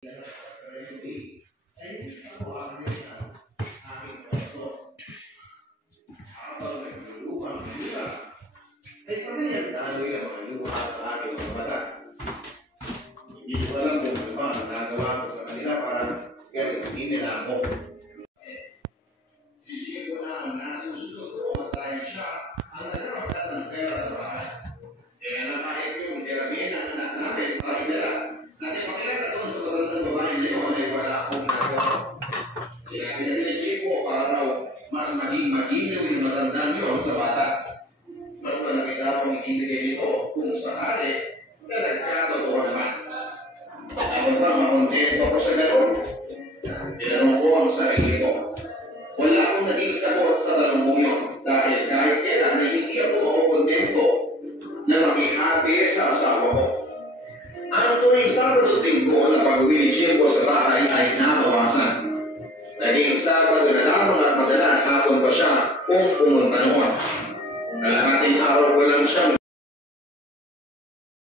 Ay pamilya yung mga luha sa aking mga bata. Hindi ko alam kung ano ang nagawa ko sa kanila para hindi nila ako. Si Chico na ang nasusunod ko at dahil siya ang nagkakapat ng pera sa bahay. Kaya na kahit yung tiramin ang anak namin para inala. Natin pakilala doon sa magandang babae Leon ay wala akong nagawa. Sinabi na si Chico para raw mas maging maginaw yung matandang yun sa bata. Mas nakita ko ibigay nito kung sakali na nagkatotoo naman. Ako pa, makontento ako sa gano'n. Tinanong ko ang sarili ko. Wala akong naging sagot sa tanong mo yun dahil kahit kailan na hindi ako makontento na makihati sa asawa ko. Ang tuwing Sabado Linggo na pag-uwi ni Chico sa bahay ay nabawasan. Naging Sabado na lamang at madalas hapon pa siya kung pumunta noon. Kalahating araw ko lang siyang